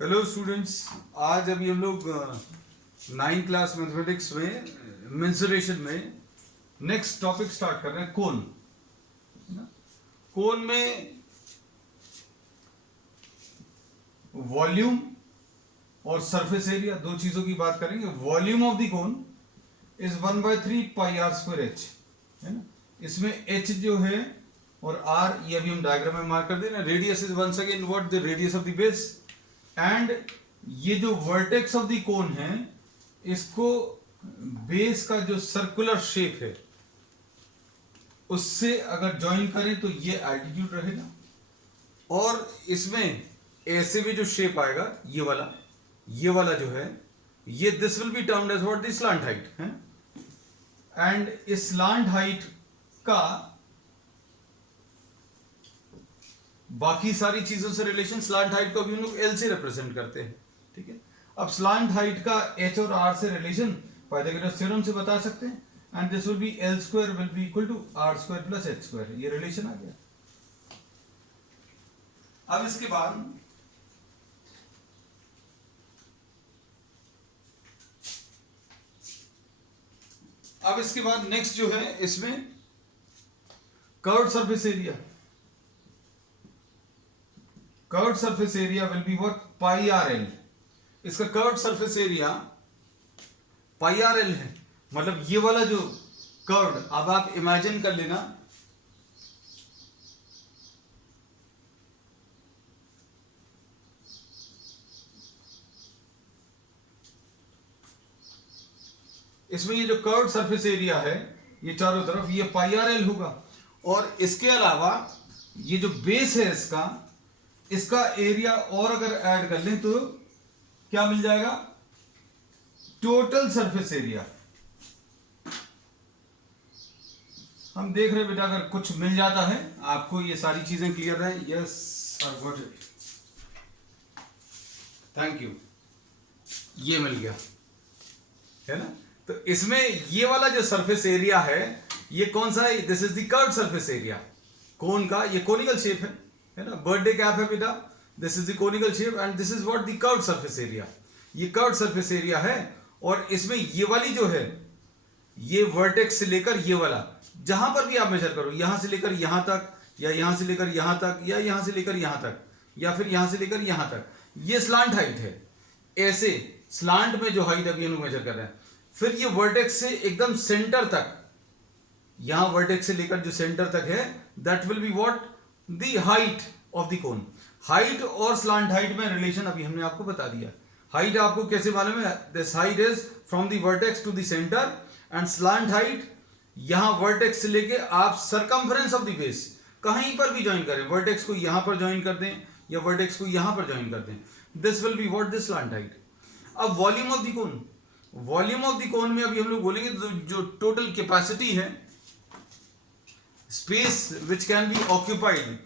Hello students, आज अभी हम लोग 9th क्लास मैथमेटिक्स में मेंसुरेशन में नेक्स्ट टॉपिक स्टार्ट कर रहे हैं, कोन। कोन में वॉल्यूम और सरफेस एरिया, दो चीजों की बात करेंगे। Volume of the cone is 1/3 pi are square h, है ना। इसमें एच जो है और आर, ये अभी हम डायग्राम में मार्क कर दे रहे हैं। Radius is once again what, the radius of the base. And ये जो वर्टेक्स ऑफ द कोन है, इसको बेस का जो सर्कुलर शेप है उससे अगर ज्वाइन करें तो ये एल्टीट्यूड रहेगा, और इसमें ऐसे भी जो शेप आएगा ये वाला जो है, ये this will be termed as what, the slant height है। एंड इस स्लांट हाइट का बाकी सारी चीजों से रिलेशन, स्लांट हाइट को भी हम लोग एल से रिप्रेजेंट करते हैं, ठीक है। अब स्लांट हाइट का एच और आर से रिलेशन पाइथागोरस थ्योरम से बता सकते हैं, and this will be L square will be equal to are square plus H square, ये रिलेशन आ गया। अब इसके बाद नेक्स्ट जो है, इसमें curved surface area, curved surface area will be what, pi are L. इसका curved surface area pi are L है, मतलब ये वाला जो कर्व्ड, अब आप इमेजिन कर लेना, इसमें ये जो कर्व्ड सरफेस एरिया है, ये चारों तरफ ये पाई आर एल होगा। और इसके अलावा ये जो बेस है इसका एरिया और अगर ऐड कर लें तो क्या मिल जाएगा, टोटल सरफेस एरिया। हम देख रहे हैं बेटा, अगर कुछ मिल जाता है आपको, ये सारी चीजें क्लियर है। Yes, I got it, thank you, ये मिल गया, है ना। तो इसमें ये वाला जो सरफेस एरिया है, ये कौन सा है, this is the curved surface area cone का। ये कोनिकल शेप है ना, बर्थडे कैप है बेटा, this is the conical shape and this is what, the curved surface area. ये कर्व्ड सरफेस एरिया है, और इसमें ये वाली जो है, ये वर्टेक्स से लेकर ये वाला, जहां पर भी आप मेजर करो, यहां से लेकर यहां तक, या यहां से लेकर यहां तक, या यहां से लेकर यहां तक, या फिर यहां से लेकर यहां तक, ये स्लांट हाइट है। ऐसे स्लांट में जो हाइट अभी हम लोग मेजर कर रहे हैं, फिर ये वर्टेक्स से एकदम सेंटर तक, यहां वर्टेक्स से लेकर जो सेंटर तक है, that will be what, the height of the cone. Height और स्लांट हाइट में रिलेशन अभी हमने आपको बता दिया। हाइट आपको कैसे मालूम है, this height is from the vertex to the centre, and slant height यहां वर्टेक्स से लेके आप सरकमफ्रेंस ऑफ द बेस कहीं पर भी ज्वाइन करें, वर्टेक्स को यहां पर ज्वाइन कर दें या वर्टेक्स को यहां पर ज्वाइन कर दें, this will be what, this slant height. अब volume of the cone, volume of the cone में अभी हम लोग बोलेंगे तो जो टोटल कैपेसिटी है, space which can be occupied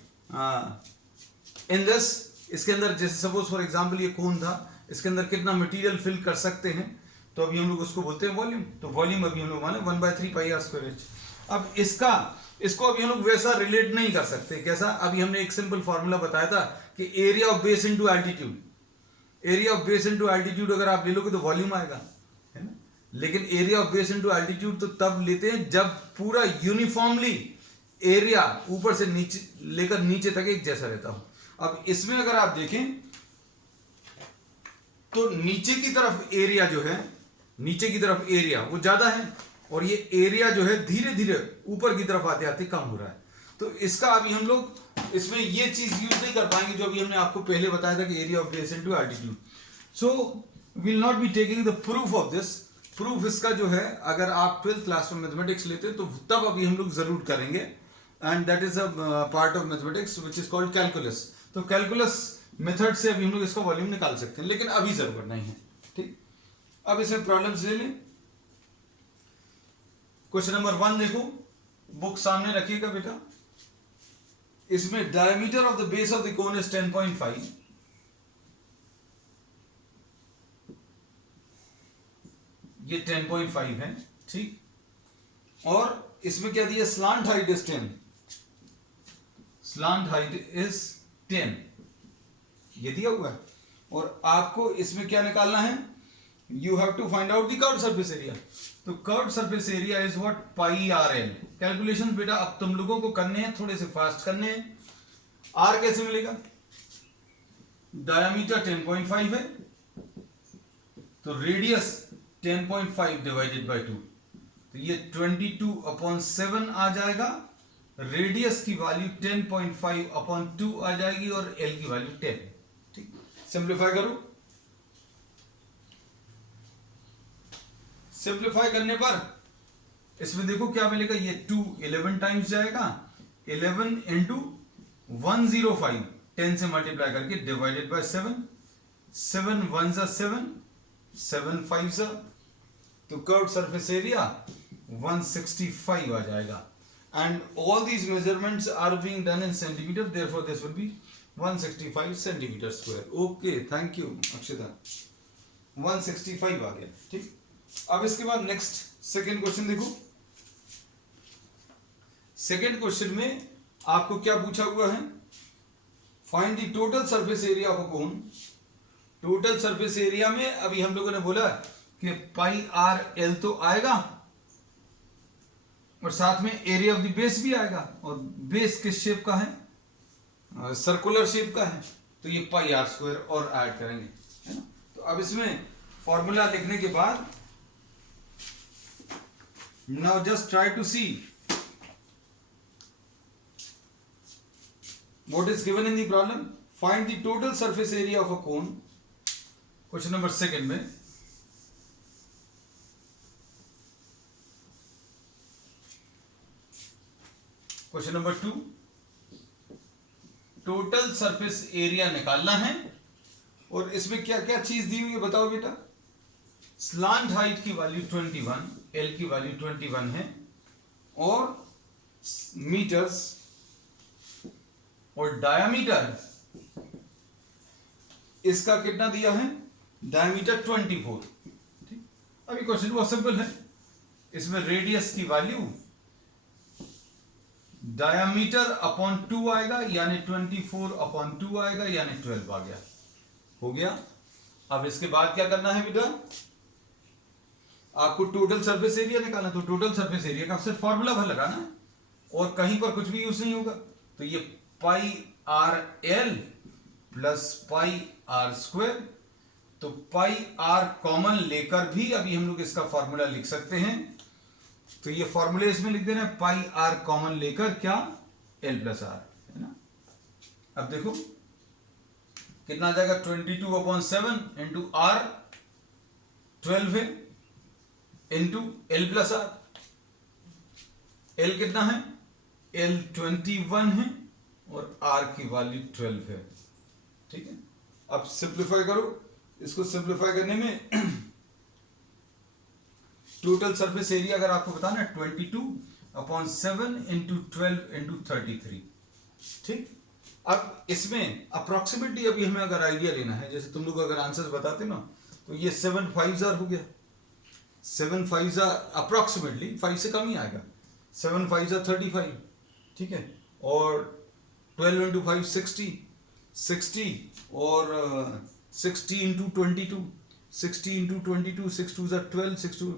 in this, इसके अंदर जैसे सपोज फॉर एग्जांपल ये कोन था, इसके अंदर कितना मटेरियल फिल कर सकते हैं, तो अभी हम लोग उसको बोलते हैं वॉल्यूम। तो वॉल्यूम अभी हम लोग माने 1/3 पाई आर स्क्वायर एच। अब इसको अभी हम लोग वैसा रिलेट नहीं कर सकते। कैसा, अभी हमने एक सिंपल फॉर्मूला बताया था कि area of base into altitude, area of base into altitude अगर आप ले लोगे तो वॉल्यूम आएगा, है ना। लेकिन area of base into altitude तो तब लेते हैं जब पूरा यूनिफॉर्मली एरिया ऊपर से नीचे लेकर नीचे तक एक जैसा रहता हो। अब इसमें अगर आप देखें तो नीचे की तरफ एरिया जो है, नीचे की तरफ एरिया वो ज्यादा है, और ये एरिया जो है धीरे धीरे ऊपर की तरफ आते आते कम हो रहा है। तो इसका अभी हम लोग इसमें ये चीज यूज नहीं कर पाएंगे जो अभी हमने आपको पहले बताया था कि area of base into altitude. So will not be taking the proof of this. Proof इसका जो है, अगर आप 12th क्लास में मैथमेटिक्स लेते हैं तो तब अभी हम लोग जरूर करेंगे, and that is a part of mathematics which is called calculus. तो कैलकुलस मेथड से अभी हम लोग इसका वॉल्यूम निकाल सकते हैं, लेकिन अभी जरूरत नहीं है, ठीक। अब इसमें प्रॉब्लम्स ले लें। क्वेश्चन नंबर 1 देखो, बुक सामने रखिएगा बेटा। इसमें diameter of the base of the cone is 10.5, ये 10.5 है, ठीक। और इसमें क्या दिया, slant height is 10, slant height is 10, ये दिया हुआ है। और आपको इसमें क्या निकालना है, you have to find out the curved surface area. तो curved surface area is what, pi are L. Calculation बेटा अब तुम लोगों को करने हैं, थोड़े से फास्ट करने हैं। आर कैसे मिलेगा, डायामीटर 10.5 है, तो रेडियस 10.5 डिवाइडेड बाय 2, तो ये 22/7 आ जाएगा। रेडियस की वैल्यू 10.5/2 आ जाएगी और एल की वैल्यू 10। ठीक, सिंप्लीफाई करो। सिंप्लीफाई करने पर इसमें देखो क्या मिलेगा, ये 2 11 टाइम्स जाएगा, 11 इंटू 105 10 से मल्टीप्लाई करके डिवाइडेड बाय 7, 7 1 जा 7, 7 5 जा, तो कर्व्ड सरफेस एरिया 165 आ जाएगा। And all these measurements are being done in centimeter, therefore this will be 165 centimeter square. Okay, thank you Akshata, 165 आ गया। ठीक, अब इसके बाद नेक्स्ट सेकेंड क्वेश्चन देखो। सेकेंड क्वेश्चन में आपको क्या पूछा हुआ है, find the total surface area of a cone. Total surface area में अभी हम लोगों ने बोला कि पाई आर एल तो आएगा और साथ में एरिया ऑफ द बेस भी आएगा, और बेस किस शेप का है, सर्कुलर शेप का है, तो ये पाई आर स्क्वायर और ऐड करेंगे, है ना। तो अब इसमें फॉर्मूला लिखने के बाद now just try to see what is given in the problem. Find the total surface area of a cone. Question number second में question number 2, total surface area निकालना है और इसमें क्या क्या चीज दी हुई है बताओ बेटा। स्लांट हाइट की वैल्यू 21, एल की वैल्यू 21 है, और मीटर्स, और डायामीटर इसका कितना दिया है, डायामीटर 24। ठीक, अभी क्वेश्चन बहुत सिंपल है, इसमें रेडियस की वैल्यू डायामीटर अपॉन 2 आएगा, यानी 24/2 आएगा, यानी 12 आ गया, हो गया। अब इसके बाद क्या करना है बेटा, आपको टोटल सरफेस एरिया निकालना, तो टोटल सरफेस एरिया का सिर्फ फॉर्मूला भर लगाना है और कहीं पर कुछ भी यूज नहीं होगा। तो ये pi are L plus pi are square, तो पाई आर कॉमन लेकर भी अभी हम लोग इसका फॉर्मूला लिख सकते हैं, तो ये फॉर्मूले इसमें लिख देना, पाई आर कॉमन लेकर क्या, एल प्लस आर, है ना। अब देखो कितना आ जाएगा, 22/7 इंटू आर 12 है, into l plus r. L कितना है, एल 21 है और आर की वैल्यू 12 है। ठीक है, अब सिंप्लीफाई करो, इसको सिंप्लीफाई करने में टोटल सरफेस एरिया अगर आपको बताना 22/7 इंटू 12 इंटू 33। ठीक, अब इसमें अप्रोक्सीमेटली अभी हमें अगर आइडिया लेना है, जैसे तुम लोग अगर आंसर्स बताते ना, तो ये 7 5 हो गया, 7 5 अप्रोक्सीमेटली 5 से कम ही आएगा, 7 5 35। ठीक है, और 12 इंटू 5 60 और 60 इंटू 22, 60 इंटू 22, 6 2 12, 6 2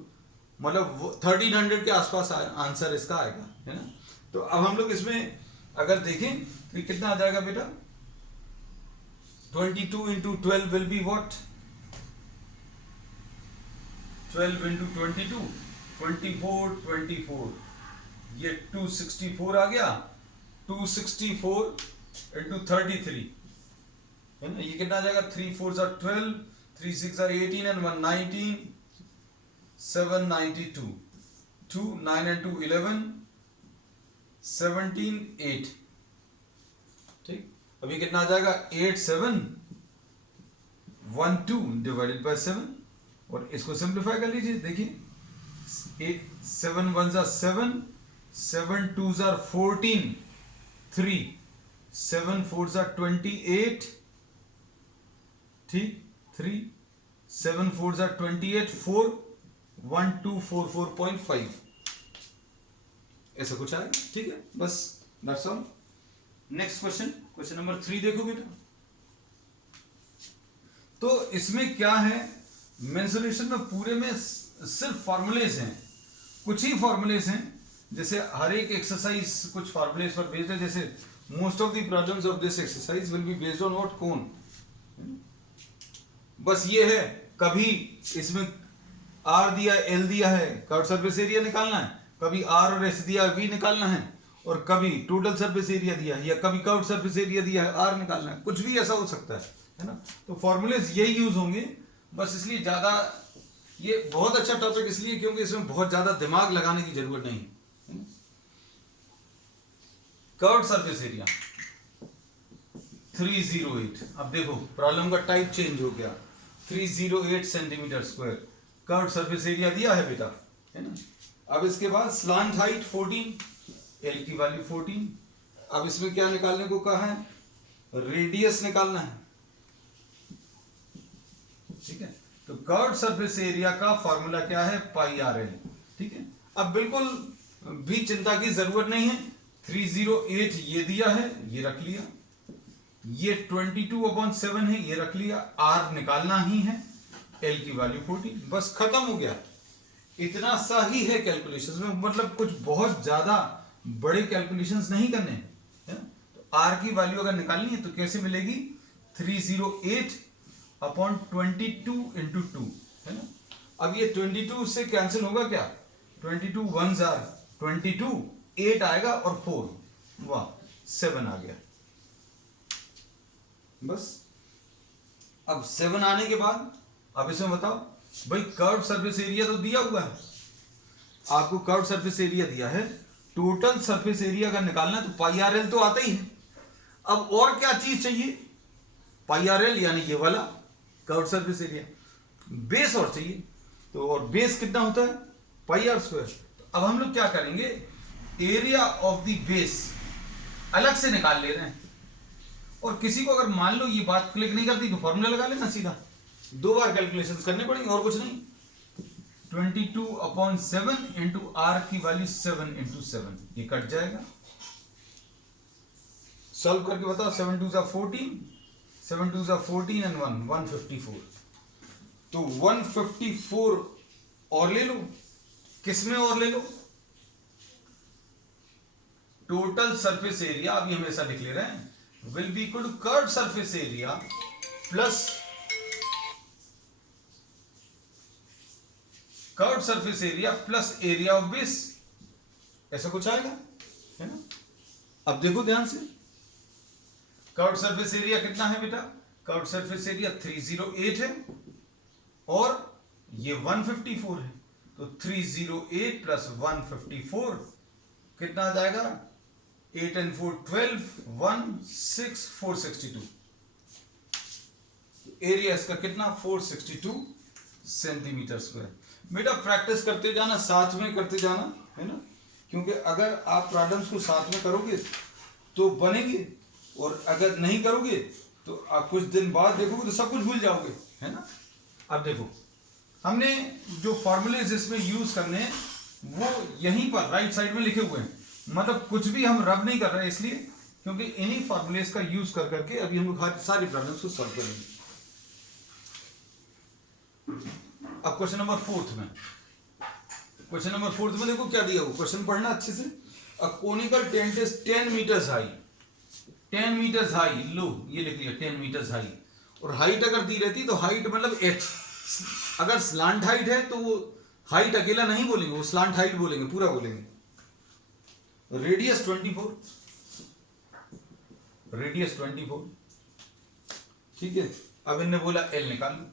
मतलब 1300 के आसपास आंसर इसका आएगा, है ना। तो अब हम लोग इसमें अगर देखें तो ये कितना आ जाएगा बेटा, 22 into 12 will be what, 12 into 22 24, ये 264 आ गया, 264 इंटू 33, है ना, ये कितना आ जाएगा, 3 4 12, 3 6 18 एंड 1 19, 792, 2 9 and 2 11, 17 8। ठीक, अभी कितना आ जाएगा, 8 7 1 2 डिवाइडेड बाय 7, और इसको सिंप्लीफाई कर लीजिए, देखिए 7 1 7, 7 2 14, 3 7 4 28, ठीक, 3 7 4 28, 4 1244.5 ऐसा कुछ आएगा। ठीक है, बस that's all. Next question, question number 3 देखो बेटा। तो इसमें क्या है, मेंसुरेशन में पूरे में सिर्फ फॉर्मूलेज हैं, कुछ ही फॉर्मूलेज हैं, जैसे हर एक एक्सरसाइज कुछ फॉर्मूलेज पर बेस्ड है, जैसे most of the problems of this exercise will be based on what, cone. बस ये है, कभी इसमें आर दिया, एल दिया है, कर्व सरफेस एरिया निकालना है, कभी आर और एस दिया, वी निकालना है, और कभी टोटल सरफेस एरिया दिया है, या कभी कर्व सरफेस एरिया दिया है, आर निकालना है, कुछ भी ऐसा हो सकता है ना। तो फॉर्मूलेज यही यूज होंगे, बस इसलिए ज्यादा ये बहुत अच्छा टॉपिक इसलिए क्योंकि इसमें बहुत ज्यादा दिमाग लगाने की जरूरत नहीं है। कर्व सरफेस एरिया 308, अब देखो प्रॉब्लम का टाइप चेंज हो गया, 308 centimetre square curve surface area दिया है बेटा, है ना। अब इसके बाद स्लांट हाइट 14, एल की वैल्यू 14। अब इसमें क्या निकालने को कहा है, रेडियस निकालना है, ठीक है। तो कर्व सरफेस एरिया का फॉर्मूला क्या है, पाई आर एल, ठीक है। अब बिल्कुल भी चिंता की जरूरत नहीं है, 308 ये दिया है, ये रख लिया, ये 22/7 है, ये रख लिया, आर निकालना ही है, एल की वैल्यू 14, बस खत्म हो गया। इतना सा ही है कैलकुलेशंस में, मतलब कुछ बहुत ज्यादा बड़े कैलकुलेशंस नहीं करने हैं, है ना। तो आर की वैल्यू अगर निकालनी है तो कैसे मिलेगी, 308/22 इंटू 2, है ना। अब ये 22 से कैंसिल होगा क्या, 22 1s आर 22, 8 आएगा और 4, वाह 7 आ गया, बस। अब 7 आने के बाद अब इसमें बताओ भाई, कर्व सरफेस एरिया तो दिया हुआ है आपको, कर्व सरफेस एरिया दिया है, टोटल सरफेस एरिया अगर निकालना है तो पाई आर एल तो आता ही है। अब और क्या चीज चाहिए, पाई आर एल यानी ये वाला कर्व सरफेस एरिया, बेस और चाहिए, तो और बेस कितना होता है, पाई आर स्क्वायर। तो अब हम लोग क्या करेंगे, एरिया ऑफ द बेस अलग से निकाल ले रहे हैं, और किसी को अगर मान लो ये बात क्लिक नहीं करती तो फॉर्मूला लगा लेना सीधा, 2 बार कैलकुलेशंस करने पड़ेंगे और कुछ नहीं। 22/7 इंटू आर की वैल्यू 7 इंटू 7, ये कट जाएगा, सॉल्व करके बताओ, 7 2 14, 7 2 14 एंड 1 154, तो 154 और ले लो, किसमें और ले लो, टोटल सरफेस एरिया, अभी हम ऐसा लिख ले रहे हैं, will be equal to curve surface area plus curve surface area plus area of base, ऐसा कुछ आएगा, है ना। अब देखो ध्यान से, कर्व सरफेस एरिया कितना है बेटा, कर्व सरफेस एरिया 308 है और ये 154 है, तो 308 प्लस 154 कितना आ जाएगा, 8 and 4 12, 1 6 462, एरिया इसका कितना 462 सेंटीमीटर स्क्वायर। बेटा प्रैक्टिस करते जाना, साथ में करते जाना, है ना, क्योंकि अगर आप प्रॉब्लम्स को साथ में करोगे तो बनेंगे, और अगर नहीं करोगे तो आप कुछ दिन बाद देखोगे तो सब कुछ भूल जाओगे, है ना। अब देखो हमने जो फॉर्मूलेज इसमें यूज करने हैं वो यहीं पर राइट साइड में लिखे हुए हैं, मतलब कुछ भी हम रब नहीं कर रहे हैं, इसलिए क्योंकि इन्हीं फॉर्मूलेज का यूज कर करके अभी हम लोग सारी प्रॉब्लम्स को सॉल्व करेंगे। अब क्वेश्चन नंबर 4 में, क्वेश्चन नंबर 4 में देखो क्या दिया हुआ, क्वेश्चन पढ़ना अच्छे से। A conical tent is 10 meters high, 10 meters high, लो ये लिख लिया 10 मीटर्स हाई, और हाइट अगर दी रहती तो हाइट मतलब h, अगर स्लांट हाइट है तो वो हाइट अकेला नहीं बोलेंगे, वो स्लांट हाइट बोलेंगे, पूरा बोलेंगे। रेडियस 24, रेडियस 24, ठीक है। अब इनने बोला एल निकाल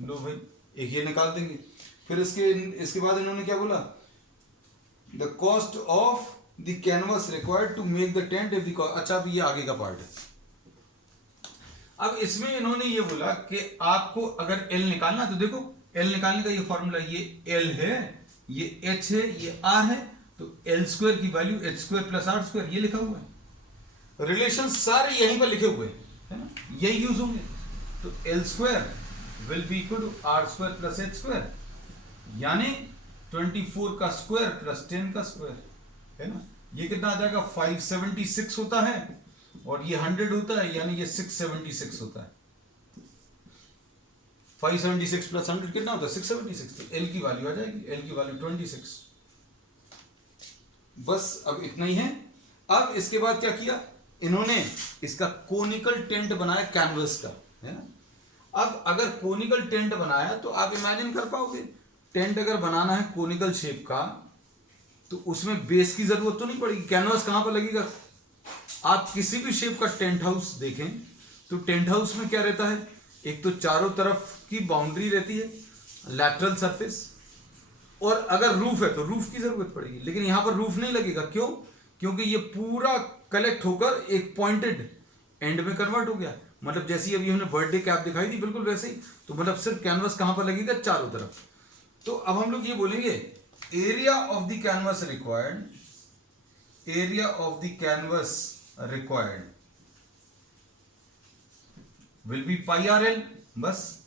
लो भाई, एक ये निकाल देंगे, फिर इसके बाद इन्होंने क्या बोला, the cost of the canvas required to make the tent if the, अच्छा अब ये आगे का पार्ट है। अब इसमें इन्होंने ये बोला कि आपको अगर एल निकालना, तो देखो एल निकालने का ये फॉर्मूला, ये एल है, ये एच है, ये आर है, तो एल स्क्वायर की value h square plus r square, ये लिखा हुआ है, रिलेशन सारे यहीं पर लिखे हुए हैं, है ना, यही यूज होंगे। तो l square will be equal to are square plus H square, यानी 24 का स्क्वायर प्लस 10 का स्क्वायर, है ना। ये कितना आ जाएगा, 576 होता है, और ये 100 होता है, यानी ये 676 होता है। 576 प्लस 100 कितना होता है 676, तो एल की वैल्यू आ जाएगी, एल की वैल्यू 26। बस अब इतना ही है। अब इसके बाद क्या किया इन्होंने, इसका कोनिकल टेंट बनाया कैनवस का, है ना। अब अगर कोनिकल टेंट बनाया तो आप इमेजिन कर पाओगे, टेंट अगर बनाना है कोनिकल शेप का तो उसमें बेस की जरूरत तो नहीं पड़ेगी, कैनवस कहां पर लगेगा। आप किसी भी शेप का टेंट हाउस देखें तो टेंट हाउस में क्या रहता है, एक तो चारों तरफ की बाउंड्री रहती है, लैटरल सरफेस, और अगर रूफ है तो रूफ की जरूरत पड़ेगी, लेकिन यहां पर रूफ नहीं लगेगा। क्यों? क्योंकि ये पूरा कलेक्ट होकर एक पॉइंटेड एंड में कन्वर्ट हो गया। मतलब जैसी अभी हमने बर्थडे कैप दिखाई थी बिल्कुल वैसे ही, तो मतलब सिर्फ कैनवस कहां पर लगेगा, चारों तरफ। तो अब हम लोग ये बोलेंगे area of the canvas required, area of the canvas required will be pi are l. बस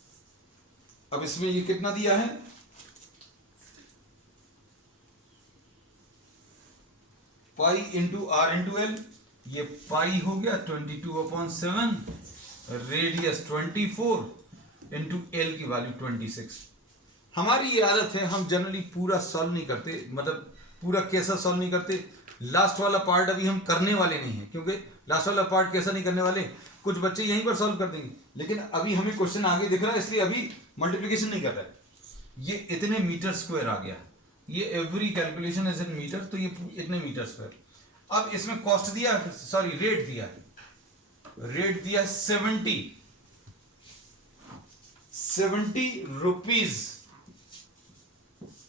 अब इसमें ये कितना दिया है, pi into r into l, ये पाई हो गया 22/7, रेडियस 24 इंटू एल की वैल्यू 26। हमारी ये आदत है, हम जनरली पूरा सॉल्व नहीं करते, मतलब पूरा कैसा सॉल्व नहीं करते, लास्ट वाला पार्ट अभी हम करने वाले नहीं है, क्योंकि लास्ट वाला पार्ट कैसा नहीं करने वाले, कुछ बच्चे यहीं पर सॉल्व कर देंगे, लेकिन अभी हमें क्वेश्चन आगे दिख रहा है इसलिए अभी मल्टीप्लिकेशन नहीं कर रहा है। ये इतने मीटर स्क्वायर आ गया, ये every calculation is in metre, तो ये इतने मीटर स्क्वायर। अब इसमें कॉस्ट दिया, सॉरी रेट दिया, रेट दिया 70 रुपीज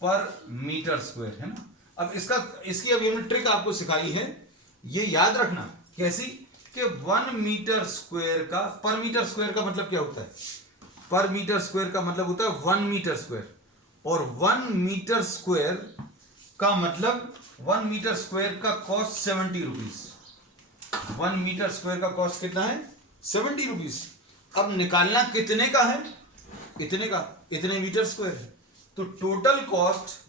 पर मीटर स्क्वायर, है ना। अब इसकी अभी हमने ट्रिक आपको सिखाई है, ये याद रखना कैसी, कि 1 मीटर स्क्वायर का, पर मीटर स्क्वायर का मतलब क्या होता है, पर मीटर स्क्वायर का मतलब होता है 1 मीटर स्क्वायर, और 1 मीटर स्क्वायर का मतलब 1 मीटर स्क्वायर का कॉस्ट 70 रुपीज। 1 मीटर स्क्वायर का कॉस्ट कितना है, 70 रुपीज। अब निकालना कितने का है, इतने का, इतने मीटर स्क्वायर है, तो total cost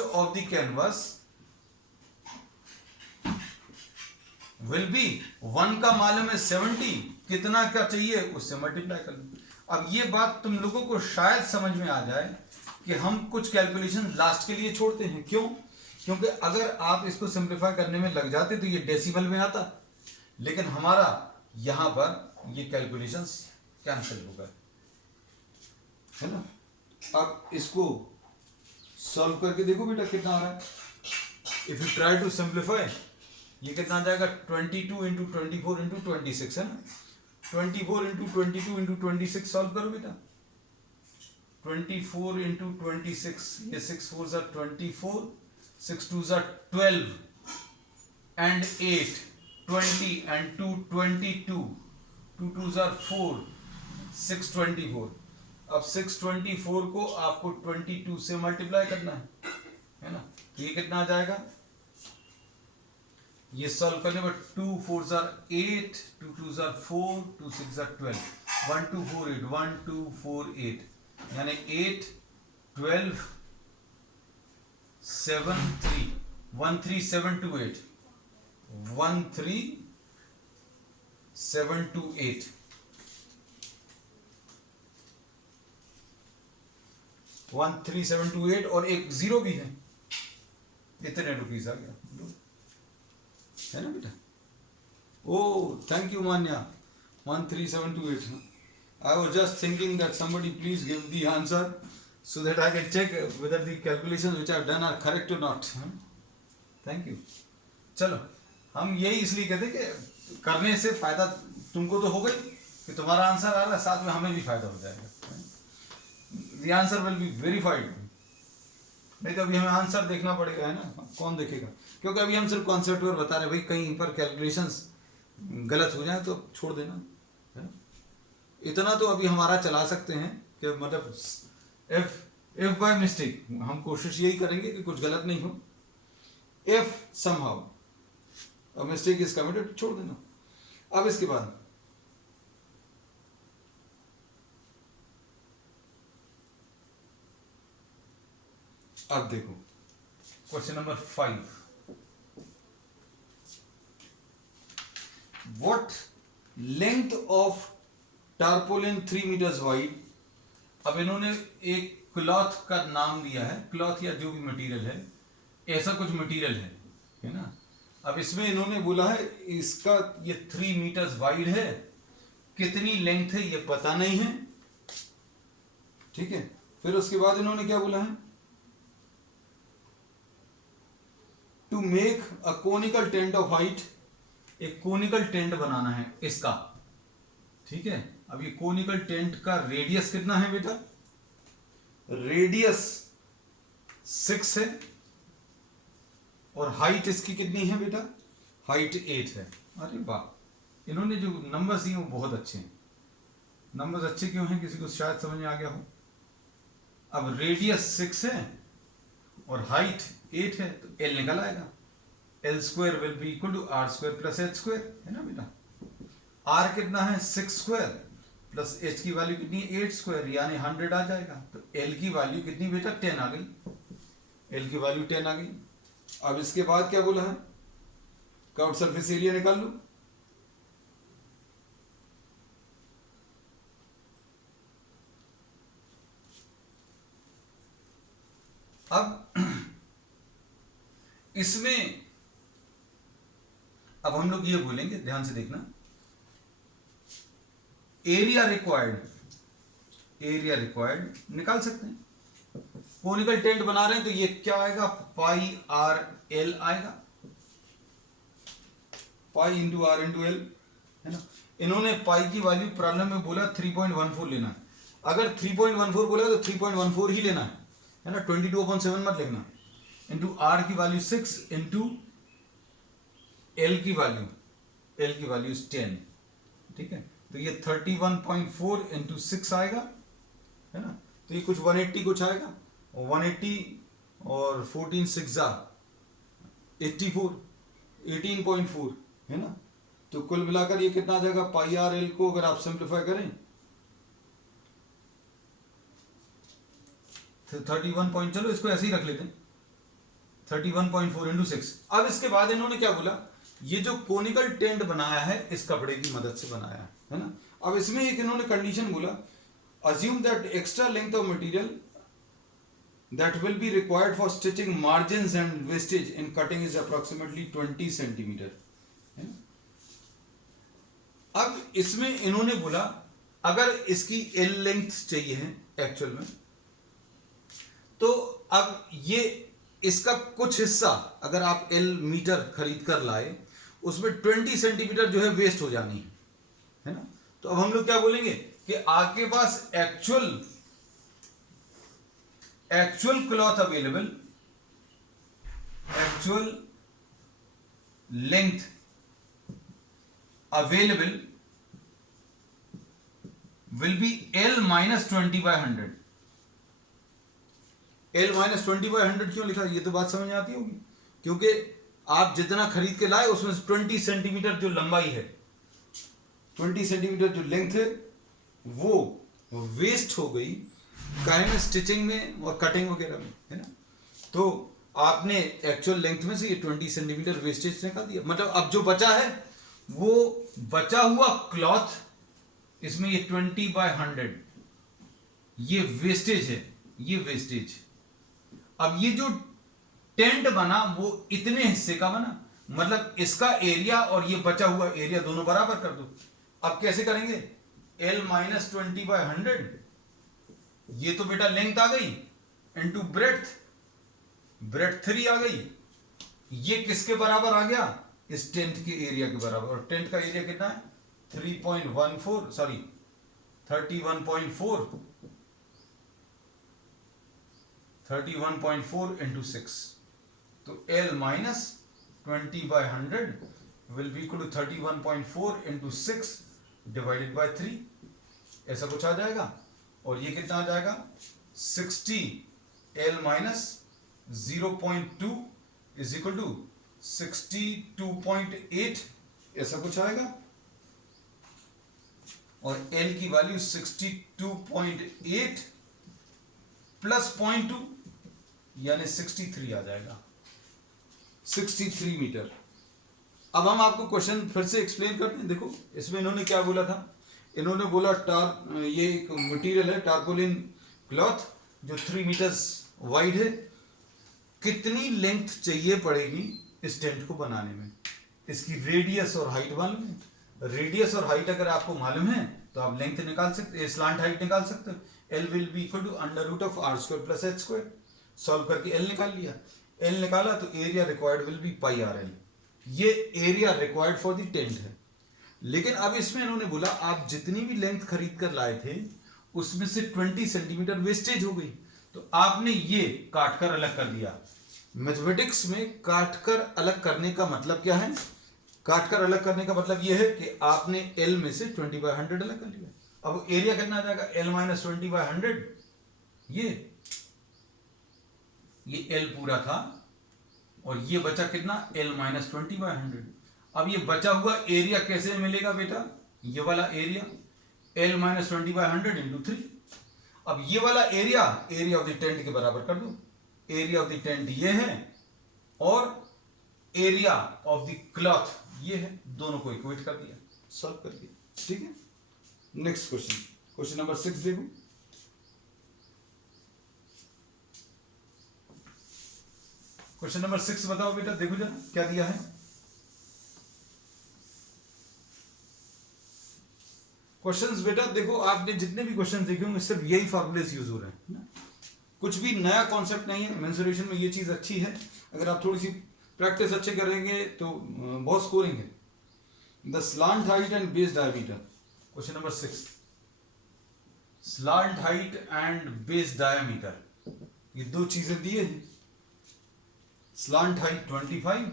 of the canvas will be, 1 का मालूम है 70, कितना का चाहिए उससे मल्टीप्लाई कर लो। अब ये बात तुम लोगों को शायद समझ में आ जाए कि हम कुछ कैलकुलेशन लास्ट के लिए छोड़ते हैं, क्यों? क्योंकि अगर आप इसको सिंप्लीफाई करने में लग जाते तो ये डेसिमल में आता, लेकिन हमारा यहां पर ये कैलकुलेशंस कैंसिल हो गए, है ना। अब इसको सॉल्व करके देखो बेटा कितना आ रहा है। If you try to simplify, ये कितना आ जाएगा, 22 इंटू 24 इंटू 26, है ना। 24 इंटू 22 इंटू 26 सॉल्व करो बेटा, 24 इंटू 26, ये 6 4 ज़ा 24, 6 2 ज़ा 12 एंड 8 20 एंड 2 22, 2 2 ज़ा 4, 6 24। अब 624 को आपको 22 से मल्टीप्लाई करना है ना, तो ये कितना आ जाएगा, ये सॉल्व करने पर 2 4 ज़ा 8, 2 2 ज़ा 4, 2 6 ज़ा 12, 1 2 4 8, 1 2 4 8, यानी 8 12 7 3, 1 3 7 2 8, 1 3 7 2 8, 1 3 7 2 8 और एक जीरो भी है, इतने रुपीज आ गया, है ना बेटा। ओ thank you Manya, 1 3 7 2 8। I was just thinking that somebody please give the answer so that I can check whether the calculations which I have done are correct or not. Thank you. चलो हम यही इसलिए कहते हैं कि करने से फायदा तुमको तो हो गई कि तुम्हारा आंसर आ रहा है, साथ में हमें भी फायदा हो जाएगा। The answer will be verified. नहीं तो अभी हमें आंसर देखना पड़ेगा, है ना, कौन देखेगा, क्योंकि अभी हम सिर्फ कॉन्सेप्ट और बता रहे हैं, भाई कहीं पर कैलकुलेशंस गलत हो जाए तो छोड़ देना, है ना। इतना तो अभी हमारा चला सकते हैं कि मतलब इफ बाय मिस्टेक हम कोशिश यही करेंगे कि कुछ गलत नहीं हो, if somehow a mistake is committed छोड़ देना। अब इसके बाद अब देखो question number 5, what length of tarpaulin 3 metres wide. अब इन्होंने एक क्लॉथ का नाम दिया है, क्लॉथ या जो भी मटेरियल है, ऐसा कुछ मटेरियल है ना। अब इसमें इन्होंने बोला है इसका ये 3 मीटर्स वाइड है, कितनी लेंथ है ये पता नहीं है, ठीक है। फिर उसके बाद इन्होंने क्या बोला है, to make a conical tent of height, एक कोनिकल टेंट बनाना है इसका, ठीक है। अब ये कोनिकल टेंट का रेडियस कितना है बेटा, रेडियस 6 है और हाइट इसकी कितनी है बेटा, हाइट 8 है। अरे वाह, इन्होंने जो नंबर्स दिए वो बहुत अच्छे हैं। नंबर्स अच्छे क्यों हैं, किसी को शायद समझ में आ गया हो। अब रेडियस 6 है और हाइट 8 है, तो L निकल आएगा, L square will be equal to R square plus H square, है ना बेटा। R कितना है 6 स्क्वायर प्लस H की वैल्यू कितनी है 8 स्क्वायर, यानी 100 आ जाएगा। तो L की वैल्यू कितनी बेटा 10 आ गई, L की वैल्यू 10 आ गई। अब इसके बाद क्या बोला है, कर्व्ड सरफेस एरिया निकाल लो। अब इसमें अब हम लोग ये बोलेंगे, ध्यान से देखना, एरिया रिक्वायर्ड, एरिया रिक्वायर्ड निकाल सकते हैं। कोनिकल टेंट बना रहे हैं तो ये क्या आएगा, पाई आर एल आएगा, pi into r into l, है ना। इन्होंने पाई की वैल्यू प्रॉब्लम में बोला 3.14 लेना है। अगर 3.14 बोला तो 3.14 ही लेना है ना, 22/7 मत लिखना। इंटू आर की वैल्यू 6 इंटू एल की वैल्यू, एल की वैल्यू 10, ठीक है। तो ये 31.4 इंटू 6 आएगा, है ना। तो ये कुछ 180 कुछ आएगा, 180 और 14 6 84, 18.4, है ना। तो कुल मिलाकर ये कितना आ जाएगा, पाई आर एल को अगर आप सिंप्लीफाई करें तो 31 पॉइंट, चलो इसको ऐसे ही रख लेते हैं, 31.4 इंटू 6। अब इसके बाद इन्होंने क्या बोला, ये जो कोनिकल टेंट बनाया है इस कपड़े की मदद से बनाया है ना। अब इसमें एक इन्होंने कंडीशन बोला, assume that extra length of material that will be required for stitching margins and wastage in cutting is approximately 20 centimeter, है ना। अब इसमें इन्होंने बोला अगर इसकी L लेंथ चाहिए है एक्चुअल में, तो अब ये इसका कुछ हिस्सा अगर आप L मीटर खरीद कर लाए, उसमें 20 सेंटीमीटर जो है वेस्ट हो जानी है ना। तो अब हम लोग क्या बोलेंगे कि आपके पास actual cloth available, actual length available will be L minus 20/100। L minus 20/100 क्यों लिखा, ये तो बात समझ में आती होगी, क्योंकि आप जितना खरीद के लाए उसमें 20 सेंटीमीटर जो लंबाई है, 20 सेंटीमीटर जो लेंथ है वो वेस्ट हो गई काहे में, स्टिचिंग में और कटिंग वगैरह में, है ना। तो आपने एक्चुअल लेंथ में से ये 20 सेंटीमीटर वेस्टेज निकाल दिया। मतलब अब जो बचा है वो बचा हुआ क्लॉथ, इसमें ये 20/100 ये वेस्टेज है, ये वेस्टेज। अब ये जो टेंट बना वो इतने हिस्से का बना, मतलब इसका एरिया और ये बचा हुआ एरिया दोनों बराबर कर दो। अब कैसे करेंगे, L माइनस 20/100, ये तो बेटा लेंथ आ गई, इंटू ब्रेड्थ, ब्रेड्थ 3 आ गई, ये किसके बराबर आ गया, इस टेंट के एरिया के बराबर। और टेंट का एरिया कितना है 3.14, सॉरी 31.4, 31.4 इंटू 6, तो L minus 20/100 will be equal to 31.4 into 6 divided by 3, ऐसा कुछ आ जाएगा। और ये कितना आ जाएगा 60 L minus 0.2 is equal to 62.8, ऐसा कुछ आएगा। और L की वैल्यू 62.8 प्लस 0.2 यानी 63 आ जाएगा, 63 मीटर। अब हम आपको क्वेश्चन फिर से एक्सप्लेन करते हैं। देखो इसमें इन्होंने क्या बोला था इन्होंने बोला ये एक मटेरियल है टारपोलिन क्लॉथ जो 3 मीटर्स वाइड है, कितनी लेंथ चाहिए पड़ेगी इस टेंट को बनाने में, इसकी रेडियस और हाइट मालूम है। रेडियस और हाइट अगर आपको मालूम है तो आप लेंथ निकाल सकते, स्लांट हाइट निकाल सकते हो। L will be equal to under root of R square plus H square. Solve करके एल निकाल लिया, एल निकाला तो area required will be pi are L. ये area required for the tent है। लेकिन अब इसमें इन्होंने बोला आप जितनी भी लेंथ खरीद कर लाए थे उसमें से 20 सेंटीमीटर वेस्टेज हो गई, तो आपने ये काट कर अलग कर दिया। मैथमेटिक्स में काट कर अलग करने का मतलब क्या है? काट कर अलग करने का मतलब यह है कि आपने L में से 20/100 अलग कर लिया। अब एरिया कितना आ जाएगा? L minus 20/100। ये L पूरा था और ये बचा कितना? L minus 20/100। अब ये बचा हुआ एरिया कैसे मिलेगा बेटा? ये वाला एरिया L माइनस 20/100 इंटू 3। अब ये वाला एरिया ऑफ द टेंट के बराबर कर दो। एरिया ऑफ द टेंट ये है और एरिया ऑफ द क्लॉथ ये है, दोनों को इक्वेट कर दिया सॉल्व कर दिया। ठीक है, नेक्स्ट क्वेश्चन, क्वेश्चन नंबर 6 देखो। क्वेश्चन नंबर 6 बताओ बेटा, देखो जरा क्या दिया है। क्वेश्चंस बेटा देखो, आपने जितने भी क्वेश्चन देखे होंगे सिर्फ यही फॉर्मूलेस यूज हो रहे हैं ना, कुछ भी नया कॉन्सेप्ट नहीं है। मेंसुरेशन में ये चीज अच्छी है, अगर आप थोड़ी सी प्रैक्टिस अच्छे करेंगे तो बहुत स्कोरिंग है। The slant height and base diameter, question number 6। Slant height and base diameter, ये दो चीजें दी है। स्लांट हाइट 25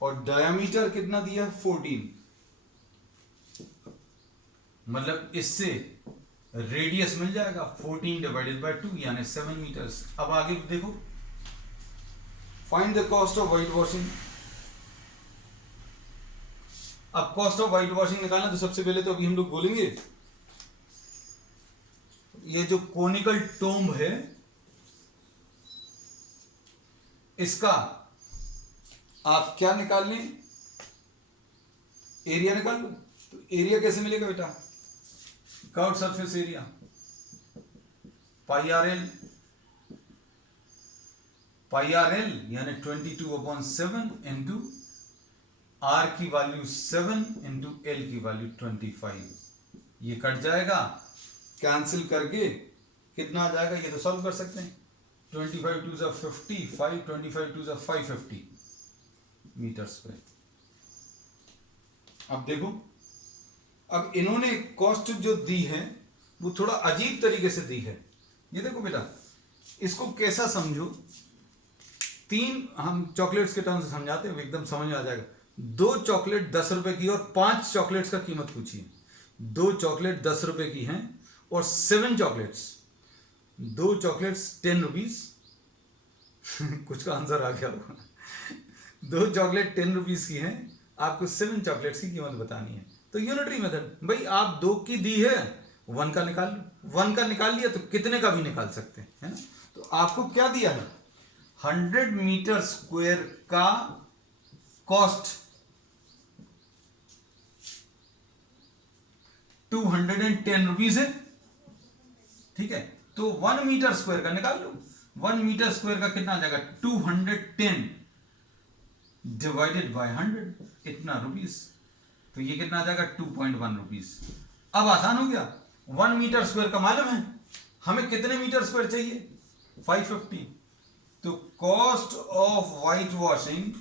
और डायमीटर कितना दिया? 14। मतलब इससे रेडियस मिल जाएगा 14/2 यानी 7 मीटर्स। अब आगे देखो, find the cost of white washing. अब कॉस्ट ऑफ व्हाइट वॉशिंग निकालना तो सबसे पहले तो अभी हम लोग बोलेंगे ये जो कोनिकल टोम्ब है इसका आप क्या निकाल लें? एरिया निकाल लो। तो एरिया कैसे मिलेगा बेटा? Curved surface area pi R L यानी 22/7 इंटू आर की वैल्यू 7 इंटू एल की वैल्यू 25। ये कट जाएगा, कैंसिल करके कितना आ जाएगा? ये तो सॉल्व कर सकते हैं। 25 2 ज़ा 50, 5 25 2 ज़ा 550 मीटर्स पे। अब देखो, अब इन्होंने कॉस्ट जो दी है वो थोड़ा अजीब तरीके से दी है। ये देखो बेटा, इसको कैसा समझो, 3 हम चॉकलेट्स के टर्म से समझाते हैं, एकदम समझ में आ जाएगा। 2 चॉकलेट 10 रुपए की और 5 चॉकलेट्स का कीमत पूछिए। 2 चॉकलेट 10 रुपए की हैं और 7 चॉकलेट्स, 2 चॉकलेट्स 10 रुपीज कुछ का आंसर आ गया होगा। 2 चॉकलेट 10 रुपीज की हैं, आपको 7 चॉकलेट्स की कीमत बतानी है। तो यूनिटरी मेथड, भाई आप 2 की दी है 1 का निकाल लो, 1 का निकाल लिया तो कितने का भी निकाल सकते हैं, है ना। तो आपको क्या दिया है? 100 मीटर स्क्वायर का कॉस्ट 210 रुपीज है, ठीक है। तो 1 मीटर स्क्वायर का निकाल लो। 1 मीटर स्क्वायर का कितना आ जाएगा? 210 डिवाइडेड बाय 100, इतना रुपीस। तो ये कितना आ जाएगा? 2.1 रुपीस। अब आसान हो गया, 1 मीटर स्क्वायर का मालूम है हमें कितने मीटर स्क्वायर चाहिए? 550। तो cost of white washing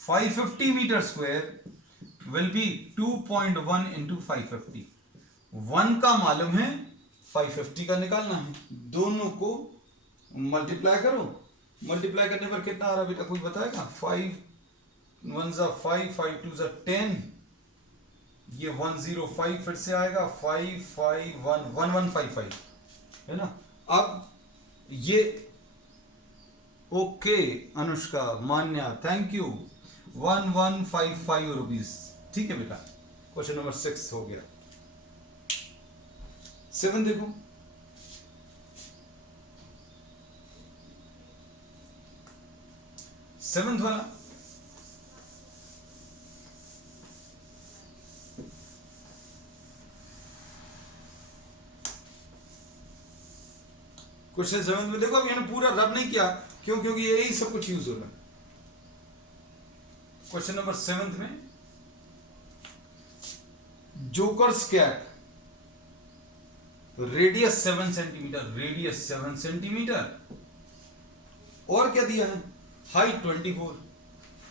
550 metre square will be 2.1 into 550। 1 का मालूम है, 550 का निकालना है, दोनों को मल्टीप्लाई करो। मल्टीप्लाई करने पर कितना आ रहा है बेटा, कोई बताएगा? 5 1 ज़ा 5, 5 2 ज़ा 10, ये 105 फिर से आएगा, 5 5 1 1155, है ना। अब ये okay Anushka Manya, thank you, 1155 rupees, ठीक है बेटा। क्वेश्चन नंबर 6 हो गया। 7 देखो, सेवंथ वाला, क्वेश्चन 7 में देखो, अब मैंने पूरा रब नहीं किया, क्यों? क्योंकि यही सब कुछ यूज हो रहा है। क्वेश्चन नंबर 7 में jokers cap, radius 7 centimetre, radius 7 centimetre, और क्या दिया है? हाइट 24।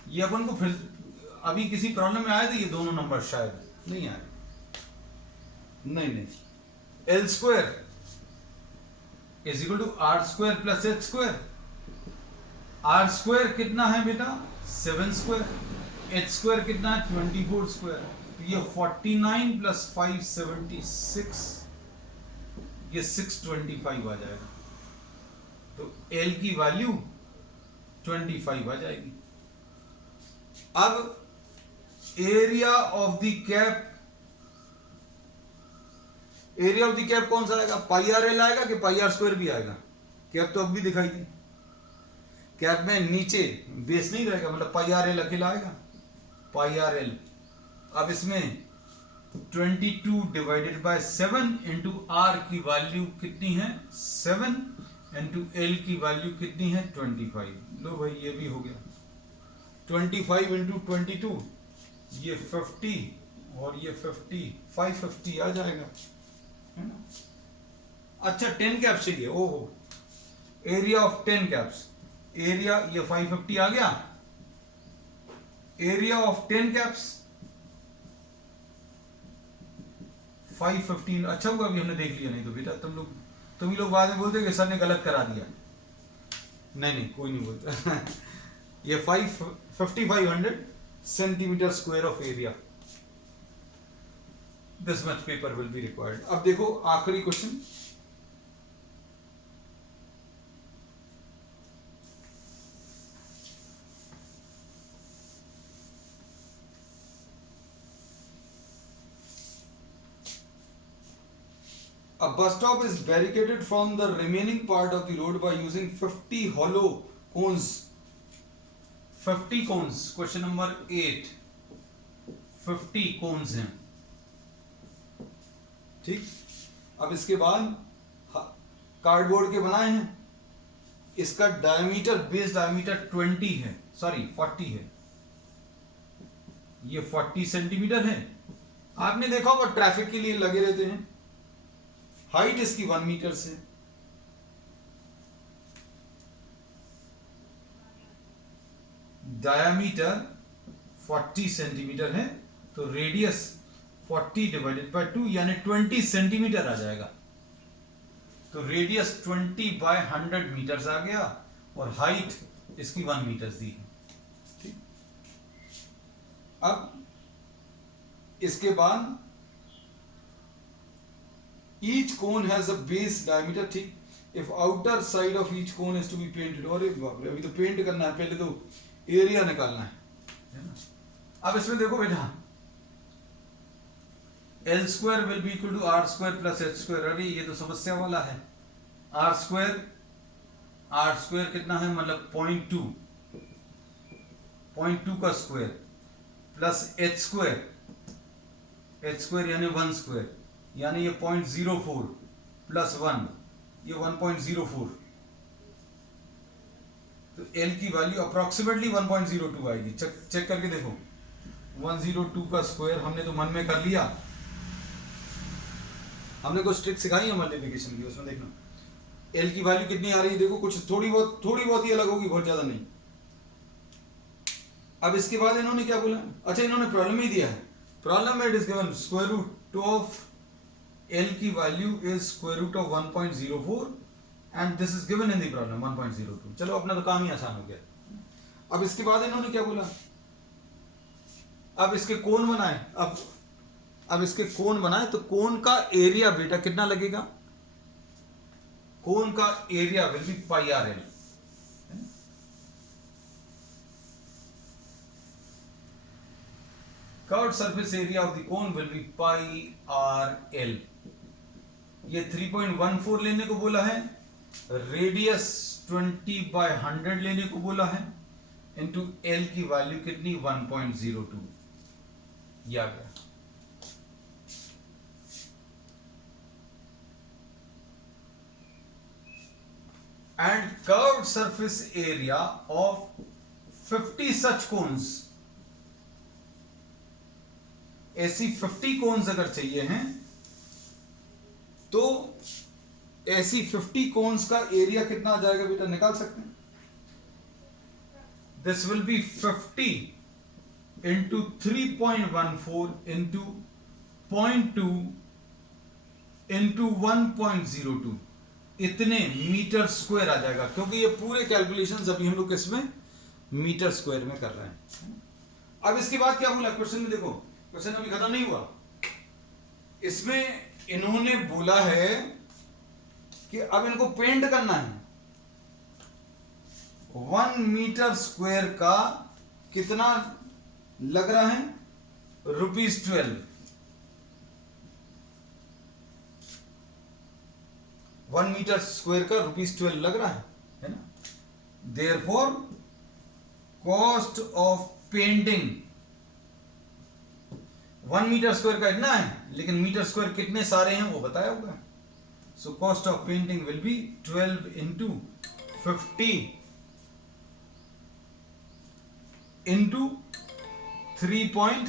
ये अपन को फिर अभी किसी प्रॉब्लम में आए थे ये दोनों नंबर? शायद नहीं आए। नहीं। L square is equal to are square plus H square. R square कितना है बेटा? 7 स्क्वायर। एच स्क्वायर कितना है? 24 स्क्वायर। तो ये 49 प्लस 576, ये 625 आ जाएगा। तो एल की वैल्यू 25 आ जाएगी। अब area of the cap, area of the cap कौन सा आएगा? पाई आर एल आएगा कि पाई आर स्क्वायर भी आएगा? कैप तो अब भी दिखाई दी, कैप में नीचे बेस नहीं रहेगा, मतलब पाई आर एल अकेला आएगा, पाई आर एल। अब इसमें 22 डिवाइडेड बाय 7 इंटू आर की वैल्यू कितनी है? 7 इंटू एल की वैल्यू कितनी है? 25। लो भाई ये भी हो गया। 25 इंटू 22, ये 50 और ये 50, 550 आ जाएगा, है ना? अच्छा 10 कैप्स चाहिए। ओहो, एरिया ऑफ 10 कैप्स, एरिया ये 550 आ गया। Area of 10 caps 515। अच्छा हुआ अभी हमने देख लिया, नहीं तो बेटा तुम ही लोग बाद में बोलते कि सर ने गलत करा दिया। नहीं कोई नहीं बोलता। ये 5500 centimetre square of area, this much paper will be required. अब देखो आखिरी question, a bus stop is barricaded from the remaining part of the road by using 50 hollow cones. 50 cones, question number 8, 50 cones हैं, ठीक। अब इसके बाद cardboard के बनाए हैं, इसका डायमीटर, बेस डायमीटर 20 है, सॉरी 40 है, ये 40 सेंटीमीटर है। आपने देखा होगा ट्रैफिक के लिए लगे रहते हैं। हाइट इसकी 1 मीटर से, डायमीटर 40 सेंटीमीटर है, तो रेडियस 40 डिवाइडेड बाय 2 यानी 20 सेंटीमीटर आ जाएगा। तो रेडियस 20 बाय 100 मीटर्स आ गया और हाइट इसकी 1 मीटर दी है, ठीक। अब इसके बाद each cone has a base diameter, ठीक। if outer side of each cone is to be painted, और अभी तो पेंट करना है, पहले तो एरिया निकालना है ना। अब इसमें देखो बेटा, l square will be equal to are square plus H square. अरे ये तो समस्या वाला है। आर स्क्वायर कितना है? मतलब 0.2 का स्क्वायर प्लस एच स्क्वायर यानी 1 स्क्वायर, यानी ये 0.04 प्लस 1, ये 1.04। तो एल की वैल्यू अप्रोक्सीमेटली 1.02 आएगी। चेक करके देखो, 102 का स्क्वायर हमने तो मन में कर लिया, हमने कुछ ट्रिक सिखाई है मल्टीप्लिकेशन की, उसमें देखना एल की वैल्यू कितनी आ रही है। देखो कुछ थोड़ी बहुत ही अलग होगी, बहुत ज्यादा नहीं। अब इसके बाद इन्होंने क्या बोला? अच्छा इन्होंने प्रॉब्लम ही दिया है। प्रॉब्लम में it is given square root of L की value is square root of 1.04 and this is given in the problem 1.02। चलो अपना तो काम ही आसान हो गया। अब इसके बाद इन्होंने क्या बोला? अब इसके कोन बनाए, अब इसके कोन बनाए, तो कोन का एरिया बेटा कितना लगेगा? कोन का area will be pi R L. Curved surface area of the cone will be pi are L. ये 3.14 लेने को बोला है, रेडियस 20 बाय 100 लेने को बोला है, इनटू एल की वैल्यू कितनी? 1.02। ये आ गया। and curved surface area of 50 such cones, ऐसी 50 कोन्स अगर चाहिए हैं तो ऐसी 50 कोन्स का एरिया कितना आ जाएगा बेटा, निकाल सकते हैं। This will B 50 into 3.14 into 0.2 into 1.02, इतने मीटर स्क्वायर आ जाएगा, क्योंकि ये पूरे कैलकुलेशंस अभी हम लोग किसमें, मीटर स्क्वायर में कर रहे हैं। अब इसके बाद क्या बोला क्वेश्चन में, देखो क्वेश्चन अभी खत्म नहीं हुआ। इसमें इन्होंने बोला है कि अब इनको पेंट करना है। 1 मीटर स्क्वायर का कितना लग रहा है, ₹12। 1 मीटर स्क्वायर का ₹12 लग रहा है ना। Therefore cost of painting 1 metre square का इतना है, लेकिन मीटर स्क्वायर कितने सारे हैं वो बताया होगा। So cost of painting will be 12 into 50 into 3.14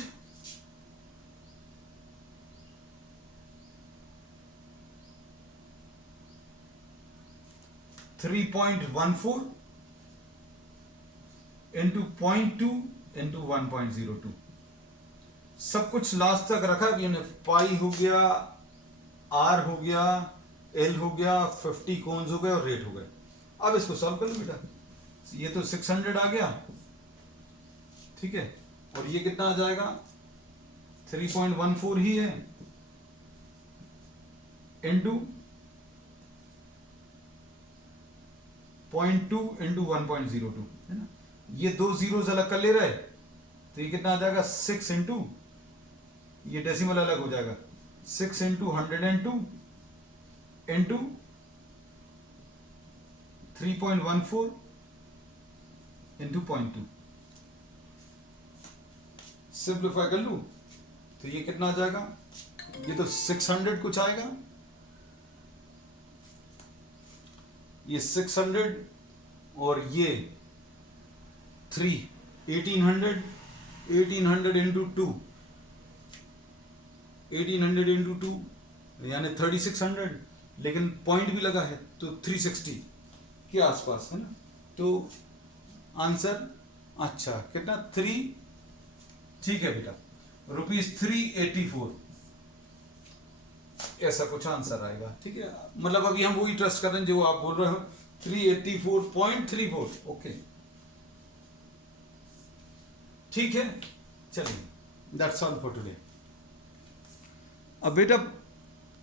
into 0.2 into 1.02, सब कुछ लास्ट तक रखा कि हमने। पाई हो गया, आर हो गया, एल हो गया, 50 कोन्स हो गए और रेट हो गए। अब इसको सॉल्व कर लो बेटा। ये तो 600 आ गया, ठीक है, और ये कितना आ जाएगा, 3.14 ही है इंटू 0.2 इंटू 1.02, है ना। ये दो जीरोस अलग कर ले रहे, तो ये कितना आ जाएगा, 6 इंटू, ये डेसिमल अलग हो जाएगा, 6 इंटू 102 इंटू 3.14 इंटू 0.2। सिंप्लीफाई कर लूं तो ये कितना आ जाएगा, ये तो 600 कुछ आएगा, ये 600 और ये 1800 इंटू 2, 1800 इंटू 2 यानी 3600, लेकिन पॉइंट भी लगा है तो 360 के आसपास, है ना। तो आंसर अच्छा कितना, 3, ठीक है बेटा, ₹384 ऐसा कुछ आंसर आएगा, ठीक है। मतलब अभी हम वही ट्रस्ट कर रहे हैं जो आप बोल रहे हो, 384.34, ओके, ठीक है। चलिए, दैट्स ऑल फॉर टुडे। अब बेटा